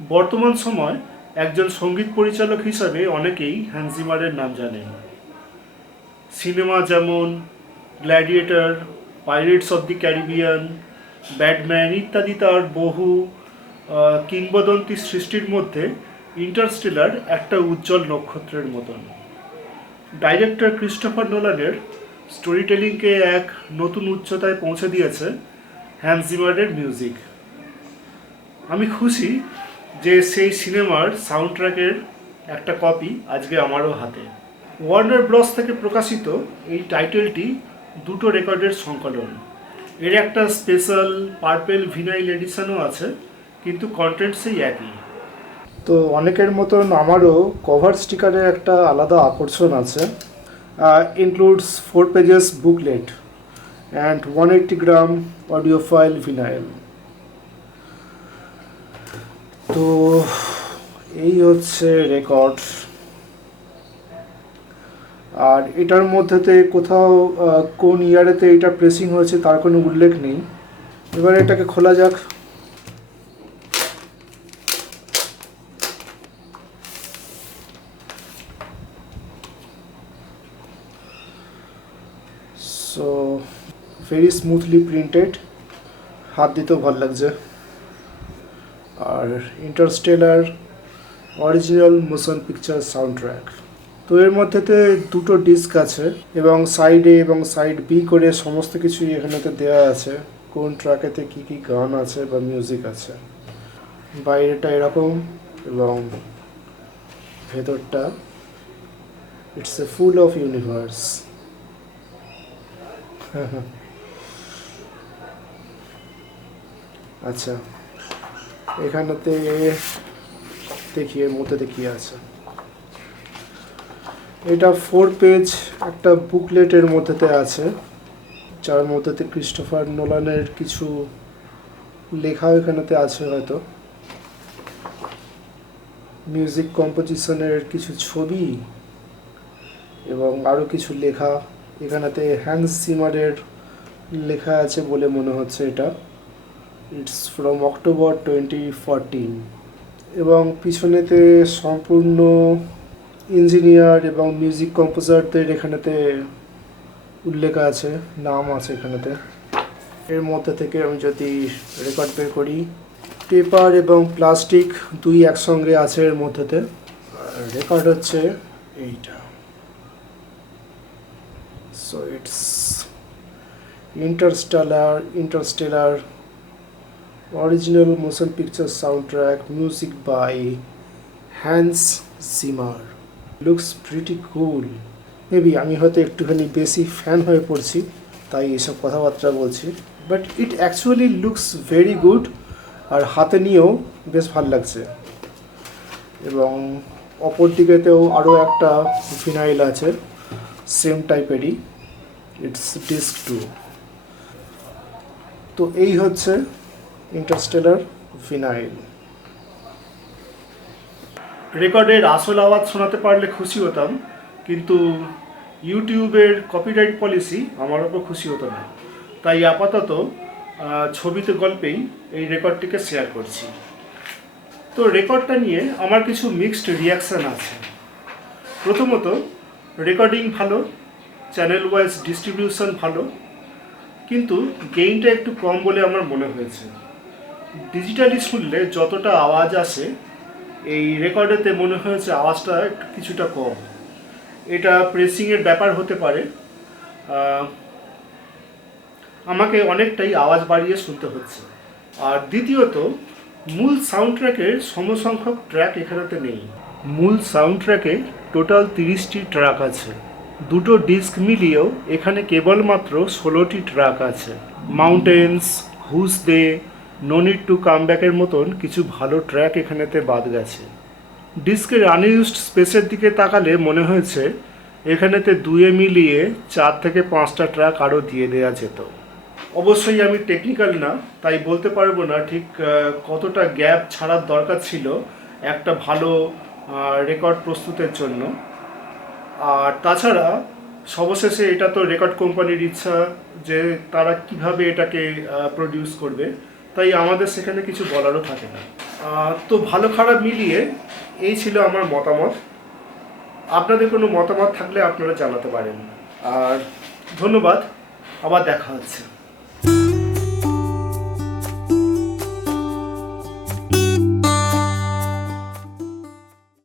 বর্তমান সময় একজন সঙ্গীত পরিচালক হিসাবে অনেকেই হান্স জিমারের নাম জানেন। সিনেমা যেমন gladiator, pirates of the Caribbean, Batman ইত্যাদি তার বহু কিংবদন্তি সৃষ্টির মধ্যে ইন্টারস্টেলার একটা উজ্জ্বল নক্ষত্রের মতন। ডাইরেক্টর ক্রিস্টোফার নোলানের স্টোরি টেলিংকে এক নতুন উচ্চতায় পৌঁছে দিয়েছে হ্যান্স জিমারের মিউজিক। আমি খুশি যে সেই সিনেমার সাউন্ড ট্র্যাকের একটা কপি আজকে আমারও হাতে। ওয়ার্নার ব্রস থেকে প্রকাশিত এই টাইটেলটি দুটো রেকর্ডের সংকলন। এর একটা স্পেশাল পার্পেল ভিনাইল এডিশনও আছে, কিন্তু কন্টেন্ট সেই একই। তো অনেকের মতন আমারও কভার স্টিকারে একটা আলাদা আকর্ষণ আছে। Includes 4 pages booklet and 180 gram audio file vinyl. তো এই হচ্ছে রেকর্ড। আর এটার মধ্যেতে কোথাও কোন ইয়ারেতে এটা প্রেসিং হয়েছে তার কোনো উল্লেখ নেই। এবার এটাকে খোলা যাক। সো ভেরি স্মুথলি প্রিন্টেড, হাত দিতেও ভালো লাগছে। আর Interstellar original motion picture soundtrack. তো এর মধ্যেতে দুটো ডিস্ক আছে এবং সাইড এ এবং সাইড বি করে সমস্ত কিছুই এখানেতে দেওয়া আছে, কোন ট্র্যাকেতে কী কী গান আছে বা মিউজিক আছে। বাইরেটা এরকম এবং ভেতরটা it's a full of universe. আচ্ছা, এখানেতে দেখি এর মধ্যে কী আছে। এটা 4 পেজ একটা বুকলেটের মধ্যেতে আছে, যার মধ্যেতে ক্রিস্টোফার নোলানের কিছু লেখা এখানেতে আছে, হয়তো মিউজিক কম্পোজিশনের কিছু ছবি এবং আরও কিছু লেখা। এখানেতে হ্যান্স জিমারের লেখা আছে বলে মনে হচ্ছে। এটা ইটস ফ্রম অক্টোবর 2014 এবং পিছনেতে সম্পূর্ণ ইঞ্জিনিয়ার এবং মিউজিক কম্পোজারদের এখানেতে উল্লেখ আছে, নাম আছে এখানেতে। এর মধ্যে থেকে আমি যদি রেকর্ড বের করি, পেপার এবং প্লাস্টিক দুই একসঙ্গে আছে এর মধ্যেতে। রেকর্ড হচ্ছে এইটা। So it's Interstellar original motion picture soundtrack, music by Hans Zimmer. Looks pretty cool. Maybe আমি হয়তো একটুখানি বেশি ফ্যান হয়ে পড়ছি, তাই এসব কথাবার্তা বলছি, but it actually looks very good. আর হাতে নিয়েও বেশ ভালো লাগছে। এবং অপর দিকেতেও আরও একটা ভিনাইল আছে সেম টাইপেরই, ইটস ডিস্ক 2। তো এই হচ্ছে ইন্টারস্টেলার ভিনাইল। রেকর্ডের আসল আওয়াজ শোনাতে পারলে খুশি হতাম, কিন্তু ইউটিউবের কপিরাইট পলিসি আমার ওপর খুশি হতো না। তাই আপাতত ছবিতে গল্পেই এই রেকর্ডটিকে শেয়ার করছি। তো রেকর্ডটা নিয়ে আমার কিছু মিক্সড রিয়াকশান আছে। প্রথমত, রেকর্ডিং ভালো, চ্যানেল ওয়াইজ ডিস্ট্রিবিউশন ভালো, কিন্তু গেইনটা একটু কম বলে আমার মনে হয়েছে। ডিজিটালি শুনলে যতটা আওয়াজ আসে, এই রেকর্ডেতে মনে হয়েছে আওয়াজটা একটু কিছুটা কম। এটা প্রেসিংয়ের ব্যাপার হতে পারে, আমাকে অনেকটাই আওয়াজ বাড়িয়ে শুনতে হচ্ছে। আর দ্বিতীয়ত, মূল সাউন্ড ট্র্যাকের সমসংখ্যক ট্র্যাক এখানেতে নেই। মূল সাউন্ড ট্র্যাকে টোটাল 30টি ট্র্যাক আছে। দুটো ডিস্ক মিলিয়েও এখানে কেবলমাত্র 16টি ট্র্যাক আছে। মাউন্টেন্স, হুস দে, নো নিড টু কাম ব্যাকের মতন কিছু ভালো ট্র্যাক এখানেতে বাদ গেছে। ডিস্কের আনইউজড স্পেসের দিকে তাকালে মনে হয়েছে এখানেতে দুয়ে মিলিয়ে 4 থেকে 5টা ট্র্যাক আরও দিয়ে দেওয়া যেত। অবশ্যই আমি টেকনিক্যাল না, তাই বলতে পারবো না ঠিক কতটা গ্যাপ ছাড়ার দরকার ছিল একটা ভালো রেকর্ড প্রস্তুতের জন্য। আর তাছাড়া সবশেষে এটা তো রেকর্ড কোম্পানির ইচ্ছা যে তারা কিভাবে এটাকে প্রডিউস করবে, তাই আমাদের সেখানে কিছু বলারও থাকে না। তো ভালো খারাপ মিলিয়ে এই ছিল আমার মতামত। আপনাদের কোনো মতামত থাকলে আপনারা জানাতে পারেন। আর ধন্যবাদ, আবার দেখা হচ্ছে।